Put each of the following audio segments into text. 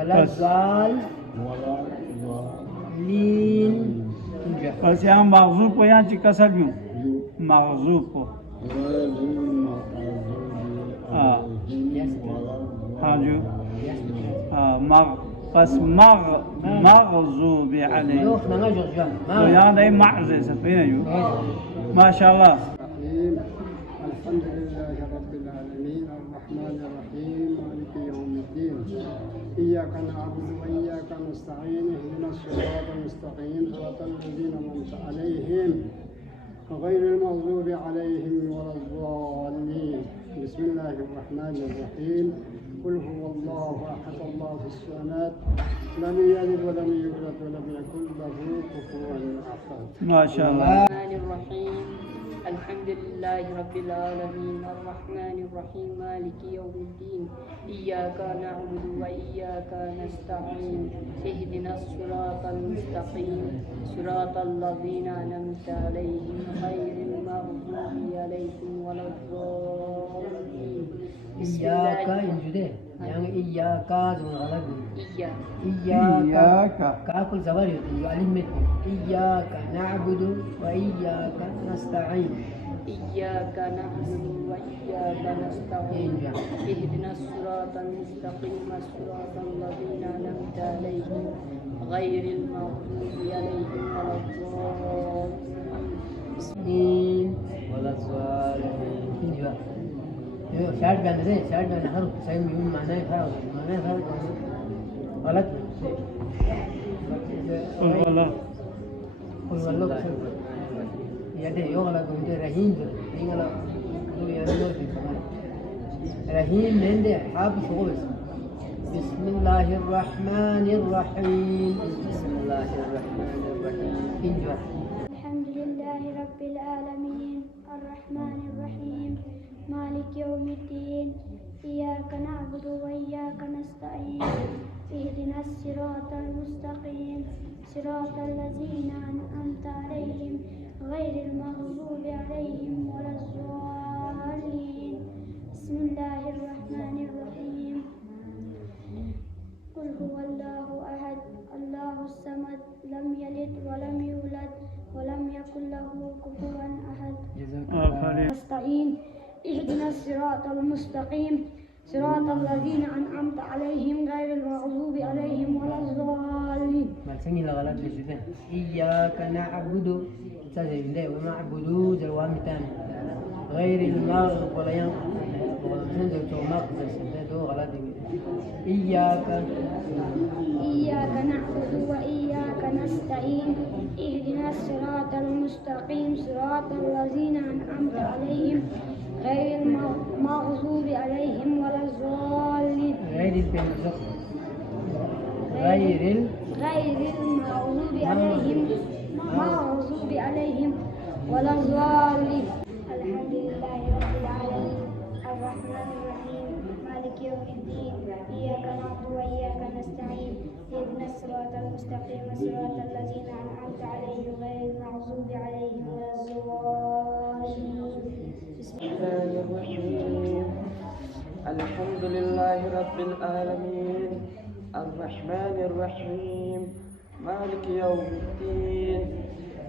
ولا الضال لين. بس yang maghzub ko yan jika sabiyo maghzub ko haju بس مغضوب عليه يعني معزز فين ما شاء الله. الحمد لله رب العالمين الرحمن الرحيم مالك يوم الدين إياك نعبد وإياك نستعين اهدنا الصراط المستقيم صراط الذين أنعمت عليهم غير المغضوب عليهم ولا الضالين. بسم الله الرحمن الرحيم قل هو الله أحد الله الصمد لم يلد ولم يولد ولم يكن له كفوا أحد. ما شاء الله. الرحمن الرحيم الحمد لله رب العالمين الرحمن الرحيم مالك يوم الدين إياك نعبد وإياك نستعين اهدنا الصراط المستقيم صراط الذين أنعمت عليهم غير المغضوب عليهم ولا الضالين. إياك إنجده يعني إياك زمان إياك كاكل زواري يعلمك إياك نعبد وإياك نستعين. إياك نعبد وإياك نستعين اهدنا الصراط المستقيم صراط الذين أنعمت عليهم غير المغضوب عليهم ولا الضالين ولا الضالين. شاعر गाने से शायद गाने हर सही में माने फर्क गलत والله والله يده يغلق من رهين يغلق رهين من ده حاب شغل. بسم الله الرحمن الرحيم بسم الله الرحمن الرحيم. الحمد لله رب العالمين الرحمن الرحيم مالك يوم الدين إياك نعبد وإياك نستعين اهدنا الصراط المستقيم صراط الذين أنعمت عليهم غير المغضوب عليهم ولا الضالين. بسم الله الرحمن الرحيم قل هو الله أحد الله الصمد لم يلد ولم يولد ولم يكن له كفوا أحد. نستعين اهدنا الصراط المستقيم صراط الذين أنعمت عليهم غير المغضوب عليهم ولا الضالين. إياك نعبد ونعبد زوامتان غير المغضوب عليهم إياك نعبد وإياك نستعين اهدنا الصراط المستقيم صراط الذين أنعمت عليهم غير المغضوب عليهم ولا الضالين. غير المغضوب عليهم ولا الضالين. الحمد لله رب العالمين الرحمن الرحيم مالك يوم الدين إياك نعبد وإياك نستعين اهدنا الصراط المستقيم صراط الذين أنعمت عليهم غير المغضوب عليهم ولا الضالين. الرحمن الرحيم الحمد لله رب العالمين الرحمن الرحيم مالك يوم الدين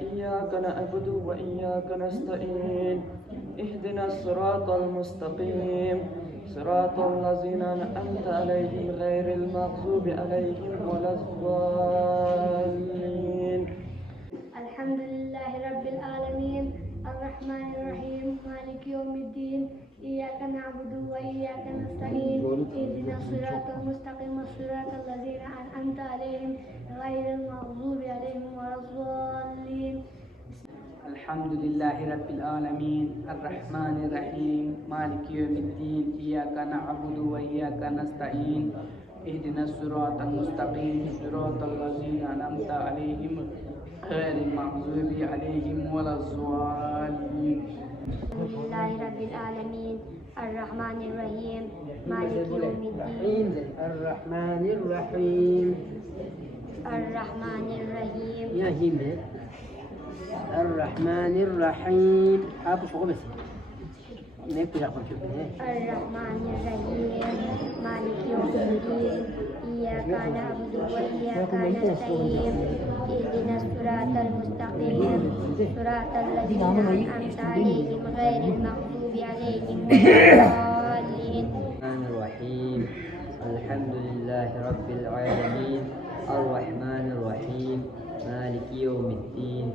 إياك نعبد وإياك نستعين اهدنا الصراط المستقيم صراط الذين أنعمت عليهم غير المغضوب عليهم ولا الضالين. الحمد لله رب العالمين الرحمن الرحيم مالك يوم الدين إياك نعبد وإياك نستعين اهدنا الصراط المستقيم صراط الذين أنعمت عليهم غير المغضوب عليهم ولا الضالين. الحمد لله رب العالمين الرحمن الرحيم مالك يوم الدين إياك نعبد وإياك نستعين اهدنا الصراط المستقيم صراط الذين أنعمت عليهم غير المغضوب عليهم ولا الضالين. الحمد لله رب العالمين الرحمن الرحيم مالك يوم الدين الرحمن الرحيم الرحمن الرحيم يا هيمة الرحمن الرحيم أبو شغل بس الرحمن الرحيم مالك يوم الدين وإياك نعبد وإياك نستعين اهدنا الصراط المستقيم صراط الذين أنعمت عليهم غير المغضوب عليهم ولا الضالين. الرحمن الرحيم الحمد لله رب العالمين الرحمن الرحيم مالك يوم الدين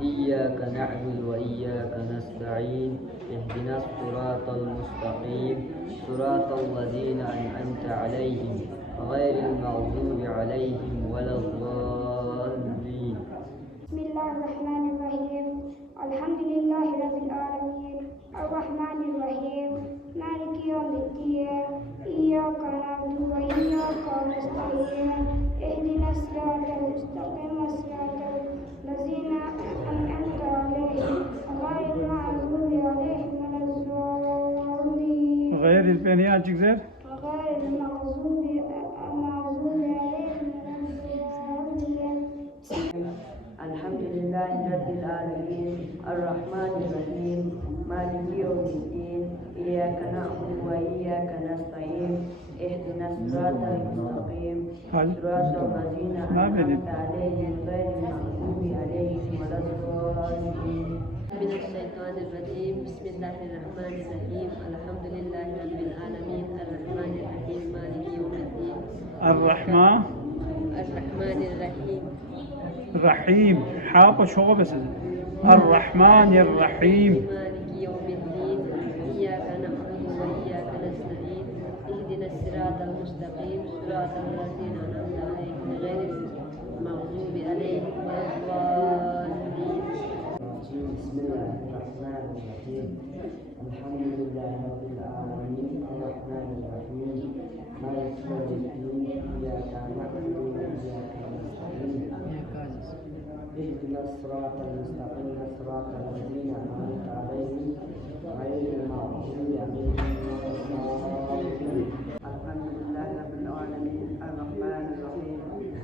إياك نعبد وإياك نستعين اهدنا الصراط المستقيم صراط الذين أنعمت عليهم غير المغضوب عليهم ولا الضالين. بسم الله الرحمن الرحيم الحمد لله رب العالمين الرحمن الرحيم مالك يوم الدين إياك نعبد وإياك نستعين اهدنا الصراط المستقيم صراط الذين أنعمت عليهم غير المغضوب عليهم ولا الضالين. غير البنية جزر غير المغضوب عليهم ولا الضالين. الحمد لله رب العالمين الرحمن الرحيم مالك يوم الدين إياك نعبد وإياك نستعين اهدنا الصراط المستقيم صراط الذين أنعمت عليهم غير المغضوب عليهم ولا الضالين. من الشيطان الرجيم بسم الله الرحمن الرحيم الحمد لله رب العالمين الرحمن الرحيم مالك يوم الدين الرحمن الرحيم الرحيم حاطة شغل بس الرحمن الرحيم مالك يوم الدين إياك نعبد وإياك نستعين اهدنا الصراط المستقيم صراط الذين أنعمت عليهم غير المغضوب عليهم ولا الضالين. بسم الله الرحمن الرحيم الحمد لله رب العالمين الرحمن الرحيم مالك يوم الدين إياك نعبد وإياك نستعين اهدنا الصراط المستقيم صراط الذين أنعمت عليهم غير المغضوب عليهم ولا الضالين. الحمد لله رب العالمين الرحمن الرحيم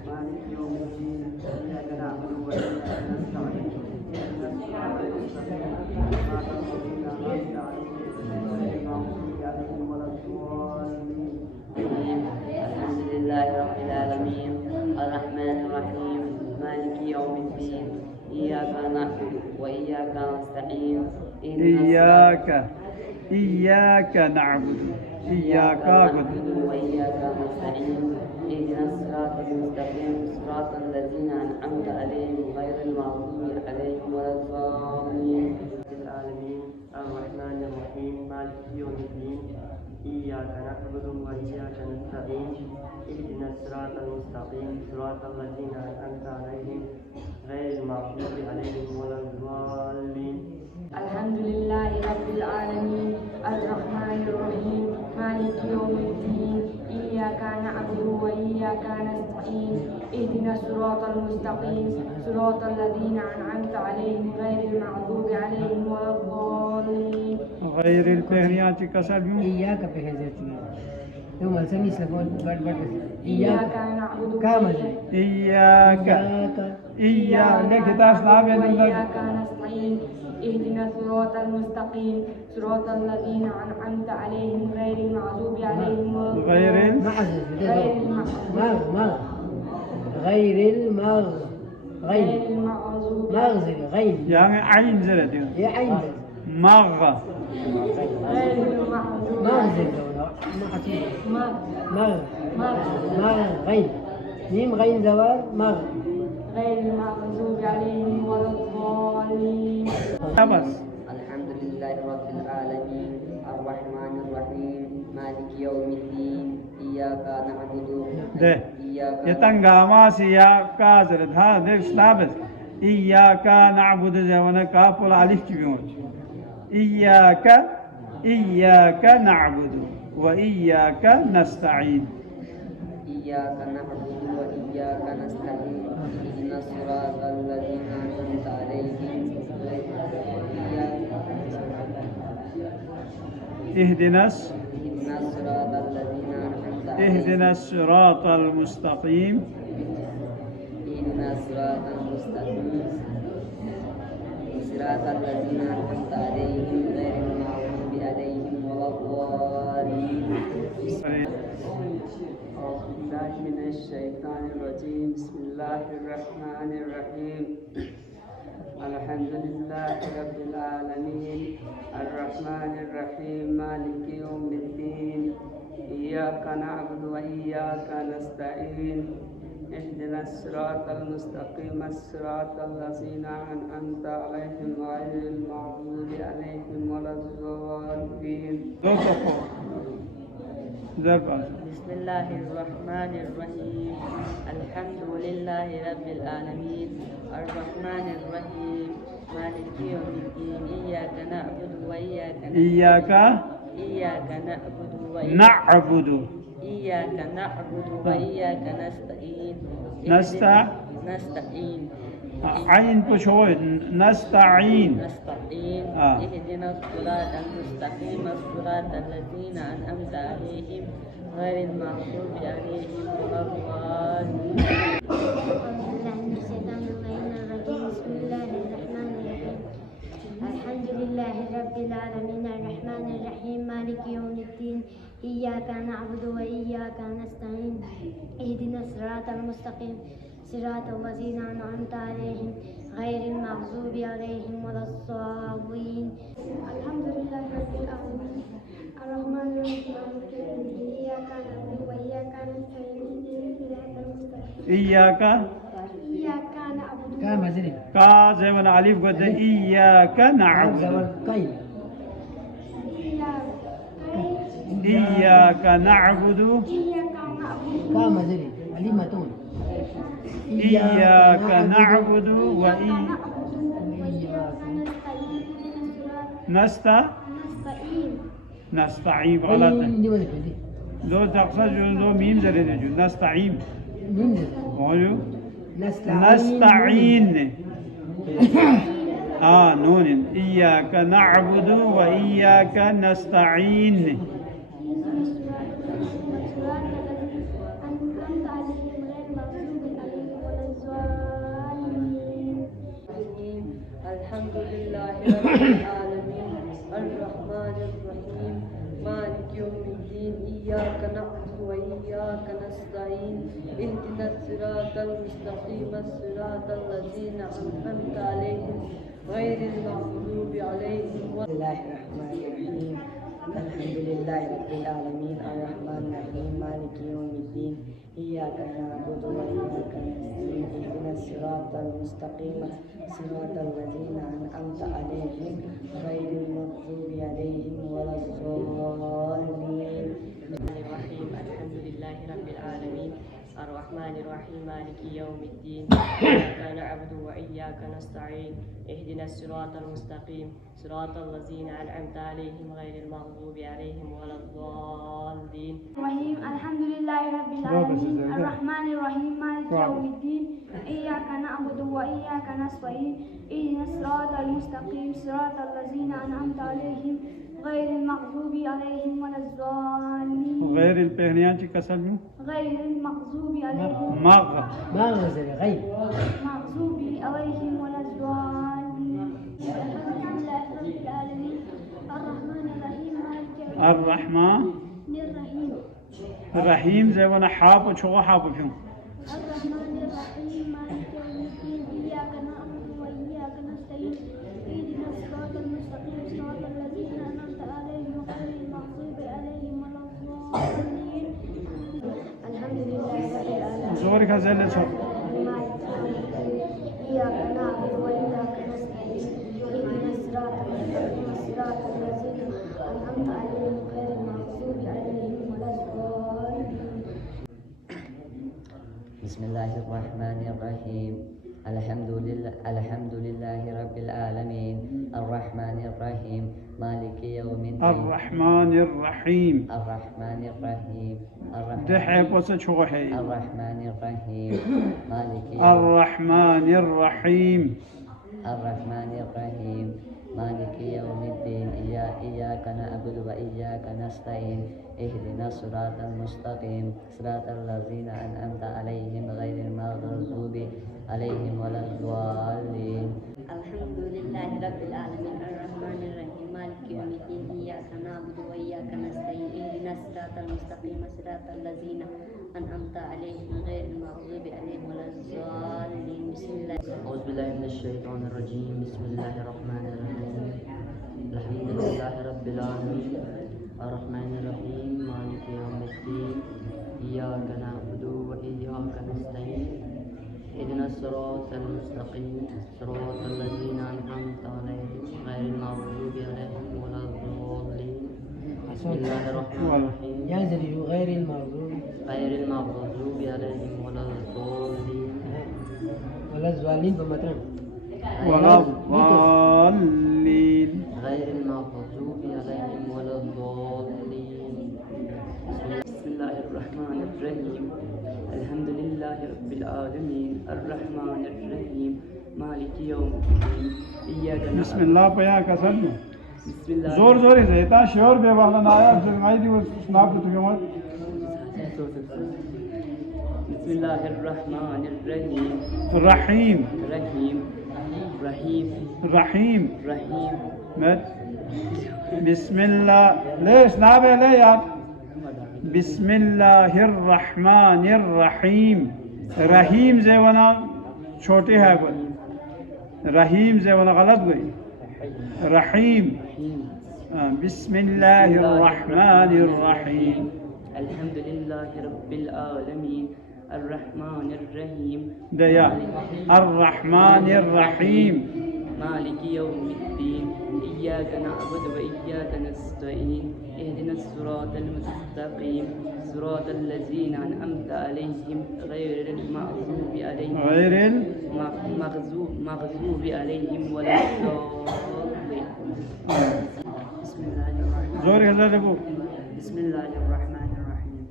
مالك يوم الدين إياك نعبد وإياك نستعين اهدنا الصراط المستقيم صراط الذين أنعمت عليهم غير المغضوب عليهم ولا الضالين. الحمد لله رب العالمين الرحمن الرحيم مالك يوم الدين إياك نعبد وإياك نستعين إياك نعبد إياك نعبد وإياك نستعين اهدنا الصراط المستقيم صراط الذين أنعمت عليهم غير المغضوب عليهم ولا الضالين. العالمين الرحمن الرحيم مالك يوم الدين إياك نعبد وإياك نستعين اهدنا الصراط المستقيم صراط الذين أنعمت عليهم غير المغضوب عليهم ولا الضالين. الحمد لله رب العالمين الرحمن الرحيم مالك يوم الدين إياك نعبد وإياك نستعين اهدنا الصراط المستقيم صراط الذين أنعمت عليهم غير المغضوب عليهم ولا الضالين. غير البنية كسر إياك بهذاتي يوم الخميس لقول بربر إياك نعبد كامل إياك نكتاش نابين وإياك نستعين اهدنا الصراط المستقيم صراط الذين أنعمت عليهم غير المغضوب عليهم ولا غير غين يعني عين زلت هي عين مغ غير المغضوب غين ميم غين زوال غير المغضوب عليهم ولا الضالين. بس الحمد لله رب العالمين الرحمن الرحيم مالك يوم الدين إياك نعبد ده يتنقى سيا كازر هذا سلابس إياك نعبد زوانا كافل عليك بيوت إياك نعبد وإياك نستعين إياك نعبد وإياك نستعين اهدنا الصراط الذين أنعمت عليهم اهدنا الصراط المستقيم صراط الذين أنعمت عليهم غير المغضوب عليهم ولا الضالين. أعوذ بالله من الشيطان الرجيم بسم الله الرحمن الرحيم الحمد لله رب العالمين الرحمن الرحيم مالك يوم الدين إياك نعبد وإياك نستعين اهدنا الصراط المستقيم الصراط الذين أنعمت عليهم غير المغضوب عليهم ولا الضالين. بسم الله الرحمن الرحيم الحمد لله رب العالمين الرحمن الرحيم مالك يوم الدين إياك نعبد وإياك نستعين نستعين عين بشوي نستعين اهدنا الصراط المستقيم صراط الذين أنعمت عليهم غير المغضوب عليهم ولا الضالين. بسم الله الرحمن الرحيم الحمد لله رب العالمين الرحمن الرحيم مالك يوم الدين إياك نعبد وإياك نستعين اهدنا الصراط المستقيم صراط الذين أنعمت عليهم غير المغضوب عليهم ولا الضالين. الحمد لله رب العالمين الرحمن الرحيم مالك يوم الدين إياك نعبد وإياك نستعين اهدنا الصراط المستقيم إياك نعبد كام هذي كا زمن ألف قد إياك نعبد إياك نعبد كام هذي علي ما تون إياك نعبد نستعين غلط دو تقصد دو ميم زرد نستعين قولوا نستعين نون إياك نعبد وإياك نستعين. الحمد لله رب العالمين الرحمن الرحيم مالك يوم الدين إياك نعبد وإياك نستعين اهدنا الصراط المستقيم صراط الذين أنعمت عليهم غير المغضوب عليهم بسم الله الرحمن الرحيم الحمد لله رب العالمين الرحمن الرحيم مالك يوم الدين إياك نعبد وإياك نستعين اهدنا الصراط المستقيم صراط الذين أنعمت عليهم غير المغضوب عليهم ولا الضالين. الرحيم الحمد لله رب العالمين الرحمن الرحيم مالك يوم الدين إياك نعبد وإياك نستعين اهدنا الصراط المستقيم صراط الذين أنعمت عليهم غير المغضوب عليهم ولا الضالين. الحمد لله رب العالمين الرحمن الرحيم مالك يوم الدين إياك نعبد وإياك نستعين اهدنا الصراط المستقيم صراط الذين أنعمت عليهم غير المغضوب عليهم ولا الضالين. غير البهنيان كسلمو غير المغضوب عليهم غير المغضوب عليهم ولا الضالين. الحمد لله رب العالمين الرحمن الرحيم مالك يوم الرحمن الرحيم الرحيم زي وانا حاب وشغل حاب فيهم. الرحمن الرحيم مالك يوم الدين إياك نعبد وإياك نستعين اهدنا الصراط المستقيم صراط الذين أنعمت عليهم غير المغضوب عليهم ولا الضالين. الحمد لله رب العالمين زورك هذا إياك نعبد وإياك نستعين اهدنا الصراط المستقيم صراط الذين أنعمت عليهم غير المغضوب عليهم ولا الضالين. بسم الله الرحمن الرحيم الحمد لله رب العالمين الرحمن الرحيم مالك يوم الدين الرحمن الرحيم الرحمن الرحيم دحيب وسشوحي الرحمن الرحيم مالك الرحمن الرحيم الرحمن الرحيم مالك يوم الدين إياك نعبد وإياك نستعين اهدنا الصراط المستقيم صراط الذين أنعمت عليهم غير المغضوب عليهم ولا الضالين. الحمد لله رب العالمين الرحمن الرحيم مالك يوم الدين إياك نعبد وإياك نستعين اهدنا الصراط الصراط المستقيم صراط الذين أنعمت عليهم غير المغضوب عليهم ولا الضالين. بسم الله. أعوذ بالله من الشيطان الرجيم. بسم الله الرحمن الرحيم. الحمد لله رب العالمين الرحمن الرحيم مالك يوم الدين إياك نعبد وإياك نستعين اهدنا الصراط المستقيم صراط الذين أنعمت عليهم غير المغضوب عليهم ولا الضالين. بسم الله الرحمن الرحيم. ينزل غير المغضوب عليهم ولا الضالين. ولا الضالين بمتن ولا الضالين. غير المغضوب عليهم ولا الضالين. بسم الله الرحمن الرحيم. الحمد لله رب العالمين الرحمن الرحيم مالك يوم الدين إياك نعبد. بسم الله पया कसम بسم الله. जोर जोर से इतना श्योर बेवाला ना आया जंगाई दी वो सुना तो तुम्हें मत. بسم الله الرحمن الرحيم. رحيم رحيم رحيم رحيم رحيم. مت بسم الله ليش نابه ليه यार بسم الله الرحمن الرحيم. रहीम जेवना छोटे है कोई रहीम जेवना गलत गई रहीम. بسم الله الرحمن الرحيم. الحمد لله رب العالمين الرحمن الرحيم ديا الرحمن الرحيم مالك يوم الدين إياك نعبد وإياك نستعين اهدنا الصراط المستقيم صراط الذين أنعمت عليهم غير المغضوب عليهم عليهم ولا الضالين. بسم الله الرحمن زور هذا ابو بسم الله الرحمن الرحيم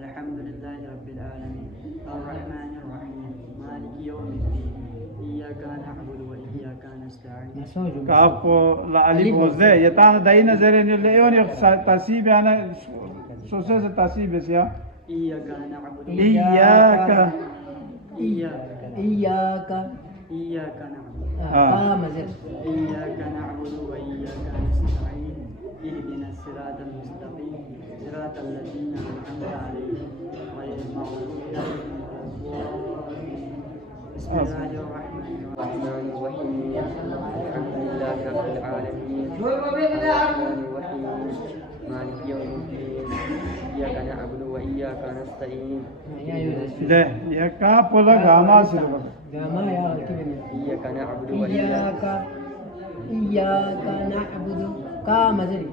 الحمد لله رب العالمين الرحمن الرحيم مالك يوم الدين إياك نعبد وإياك نستعين. आपको अली बोझे ये ताना दाई नजर ने ले और तसीब आना सोसे से तसीब है या إياك نعبد إياك إياك نعبد مزر إياك نعبد وإياك نستعين اهدنا الصراط المستقيم صراط الذين أنعمت عليهم غير المغضوب عليهم ولا الضالين. بسم الله الرحمن الرحيم. الحمد لله رب العالمين الرحمن الرحيم مالك يوم الدين إياك نعبد وإياك نستعين ले ये का पोला गाना शुरू कर गामा या हल्की बने إياك نعبد إياك نعبد का मजरी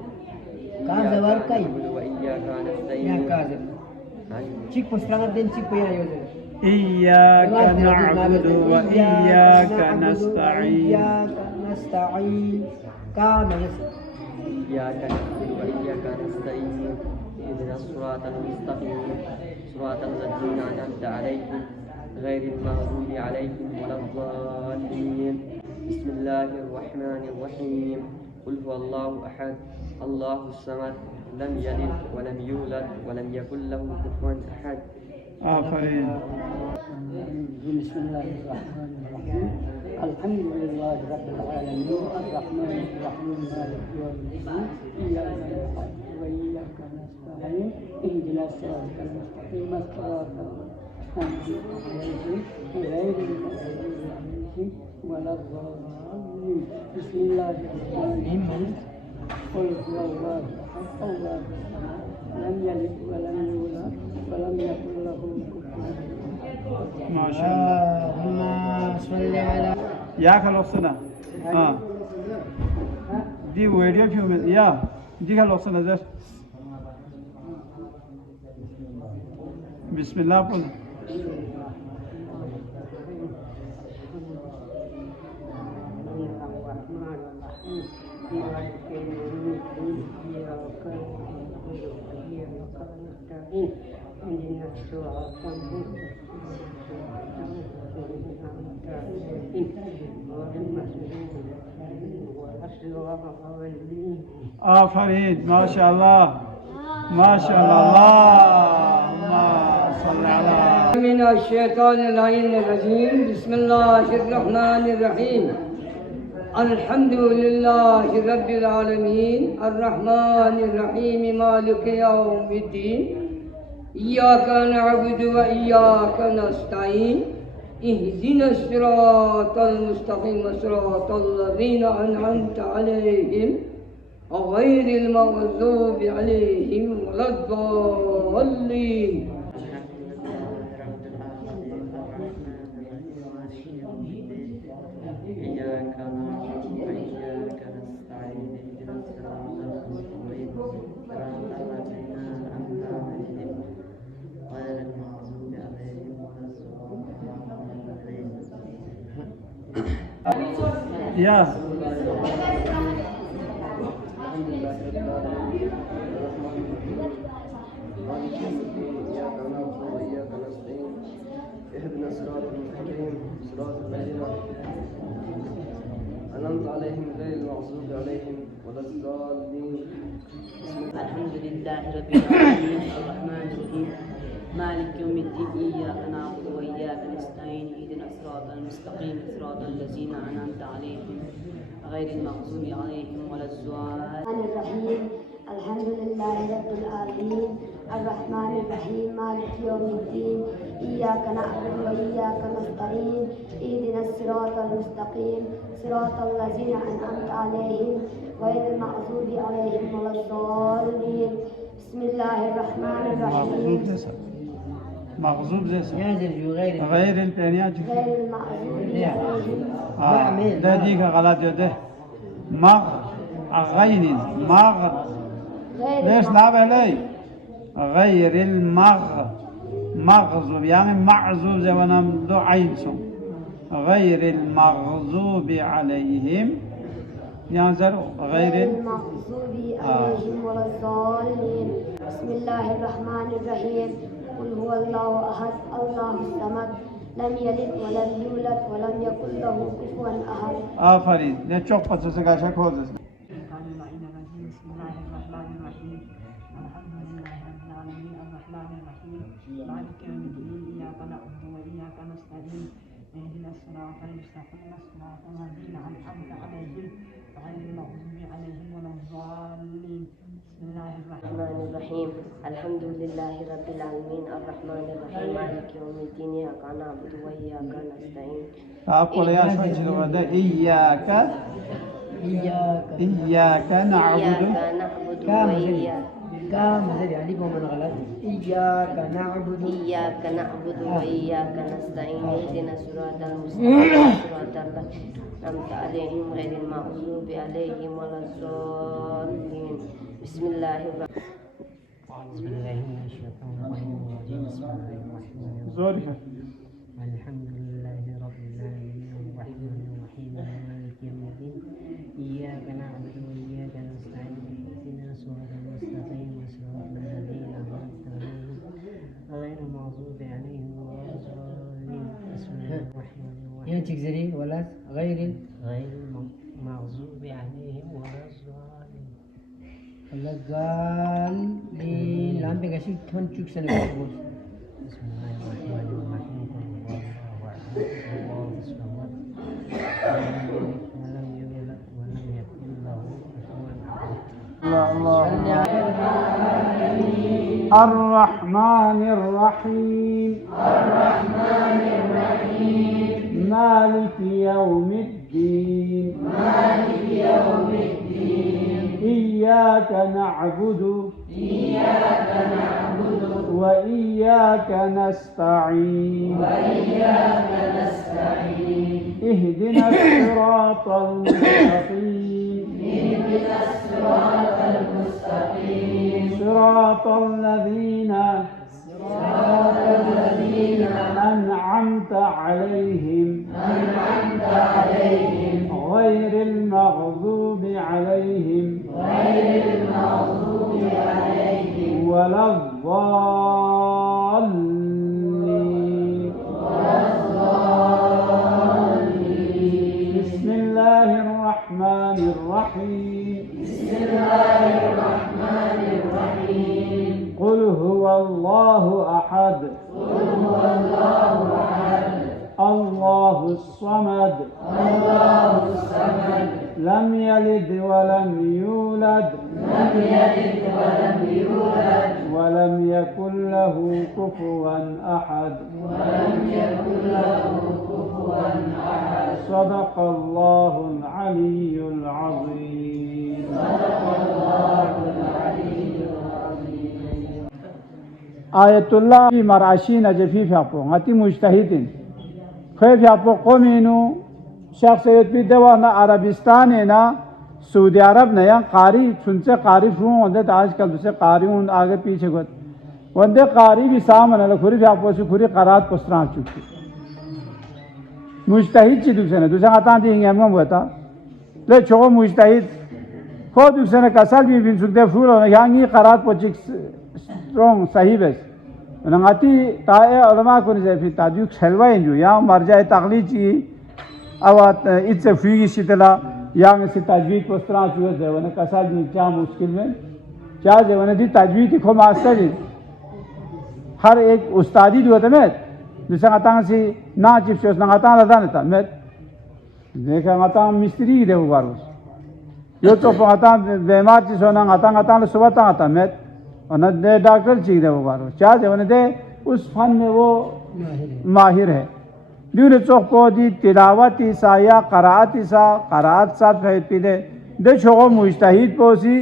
का जवार काई وإياك या نستعين. का जर चिक पुस्तकात दिन चिक पहिला योजना إياك نعبد وإياك نستعين. إياك نستعين का मजरी إياك نعبد وإياك نستعين اهدنا الصراط المستقيم صراط الذين أنعمت عليهم غير المغضوب عليهم ولا الضالين. بسم الله الرحمن الرحيم. قل هو الله أحد الله الصمد لم يلد ولم يولد ولم يكن له كفوا أحد. آفرين. بسم الله الرحمن الرحيم الحمد لله رب العالمين الرحمن الرحيم مالك يوم الدين إياك نعبد وإياك نستعين اهدنا الصراط المستقيم صراط الذين أنعمت عليهم غير المغضوب عليهم ولا الضالين. بسم الله الرحمن الرحيم قل هو الله أحد الله الصمد لم يلد ولم يولد ولم يكن له كفوا ما شاء الله. اللهم صل على या का लोकसना हाँ दी वीडियो क्यों में या जी का लोकसना जर बिस्मिल्लाह बोल आफरीन माशाअल्लाह माशाअल्लाह من الشيطان اللعين الرجيم بسم الله الرحمن الرحيم الحمد لله رب العالمين الرحمن الرحيم مالك يوم الدين إياك نعبد وإياك نستعين اهدنا الصراط المستقيم صراط الذين أنعمت عليهم غير المغضوب عليهم ولا الضالين. إياك نعبد وإياك نستعين اهدنا الصراط المستقيم صراط الذين أنعمت عليهم غير المغضوب عليهم ولا الضالين. يا اهدنا الصراط المستقيم صراط الذين أنعمت عليهم غير المغضوب عليهم ولا الضالين. الحمد لله رب العالمين الرحمن الرحيم مالك يوم الدين إياك نعبد وإياك نستعين اهدنا الصراط المستقيم صراط الذين أنعمت عليهم غير المغضوب عليهم ولا الضالين. الرحيم الحمد لله رب العالمين الرحمن الرحيم مالك يوم الدين إياك نعبد وإياك نستعين اهدنا الصراط المستقيم صراط الذين أنعمت عليهم غير المغضوب عليهم ولا الضالين. بسم الله الرحمن الرحيم. مغضوب زي غير البنيات غير المغضوب عليهم. ده ديك غلط ده غين ليش نعم علي غير مغضوب يعني معزوب زي ما نمدو عينسهم غير المغضوب عليهم يعني غير المغضوب عليهم ولا الضالين. بسم الله الرحمن الرحيم قل هو الله أحد الله الصمد لم يلد ولم يولد ولم يكن له كفوا أحد. آفرین ne çok patlısı kaşak oldu. بسم الله الرحمن الرحيم الحمد لله رب العالمين الرحمن الرحيم مالك يوم الدين إياك نعبد وإياك نستعين اهدنا الصراط المستقيم صراط الذين أنعمت عليهم غير المغضوب عليهم ولا الضالين. بسم الله الرحمن الرحيم الحمد لله رب العالمين الرحمن الرحيم مالك يوم الدين إياك نعبد وإياك نستعين. أقول يا شوي إياك نعبد كام زي عليك ومن غلط إياك نعبد وإياك نستعين اهدنا الصراط المستقيم صراط الذين أنعمت عليهم غير المغضوب عليهم ولا الضالين. بسم الله الرحمن الحمد لله رب العالمين الرحمن الرحيم مالك يوم الدين إياك نعبد وإياك نستعين اهدنا الصراط المستقيم صراط الذين أنعمت عليهم غير المغضوب عليهم ولا الضالين. بسم الله الرحمن الرحيم ينتج ولا غير المغضوب عليهم ولا الضالين. الضالين لام بيجي كم تشوك سنة بسم الله الرحمن الرحيم الله الصمد ولم يولد ولم يكن له كفوا أحد. الرحمن الرحيم مالك يوم الدين إياك نعبد وإياك نستعين اهدنا الصراط المستقيم صراط الذين أنعمت عليهم غير المغضوب عليهم ولا الضالين. بسم الله الرحمن الرحيم قل هو الله أحد الله الصمد لم يلد ولم يولد ولم يكن له كفوا أحد صدق الله العلي العظيم. آية الله في مرعشين جفيف يقو غتي مجتهدين كيف يقو قومينو شخصيت بدوانا عربستان نا سعودی عرب نیا قاری سنچے قاری شروع ہوندے آج کل دوسرے قاری ہوں آگے پیچھے گت وندے قاری بھی سامنے لکھوری بھی آپ سے کھوری قرات پستران چکی مجتہد چی دوسرے آتان دی ہنگے ہمیں ہوتا لے چھو مجتہد خود دوسرے کسال بھی بین سکتے فور ہونے یہاں قرات پوچک سٹرونگ صحیح بیس ونگاتی تائے علماء کو نزے پھر تاجوک سلوہ انجو یہاں مرجع تقلید چی اوات اتسے فیگی شتلا یہاں سے تجوید پستران چوئے زیوانے کسال بھی کیا مشکل میں کیا زیوانے دی تجویدی کو ماسٹر دی ہر ایک استادی جو ہوتا ہے جسے غطان سی نا چیف سے اس نے غطان لدانے تا میں دیکھا غطان مستری دے وہ باروس یو تو غطان بیمار چیز ہونا غطان لسوبتا غطان میں اور دے ڈاکٹر چیز دے وہ باروس کیا زیوانے دے اس فن میں وہ ماہر ہے دیونے چوک کو دی تلاوتی سا یا قرآتی سا قرآت ساتھ فہد پی دے چھوکو مجتہید پو سی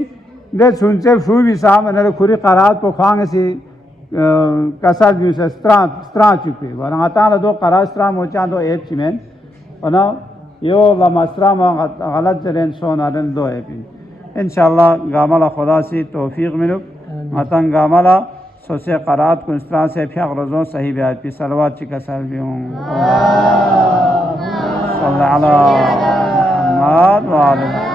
دے سنچے شو بھی سام انہر کھوری قرآت پو خوانگ سی کسال بیو سے ستران چکے ورنہ غطان دو قرآت ستران موچان دو ایپ چی مین ورنہ یو لما ستران غلط جرین سونا رن دو ایپی انشاءاللہ گامالا خدا سی توفیق منک غطان گامالا سوسے قرآت کو استران سے پھیق رضوں صحیح بیاد پی صلوات چکا سال بھی ہوں صلی اللہ علیہ محمد وآلہ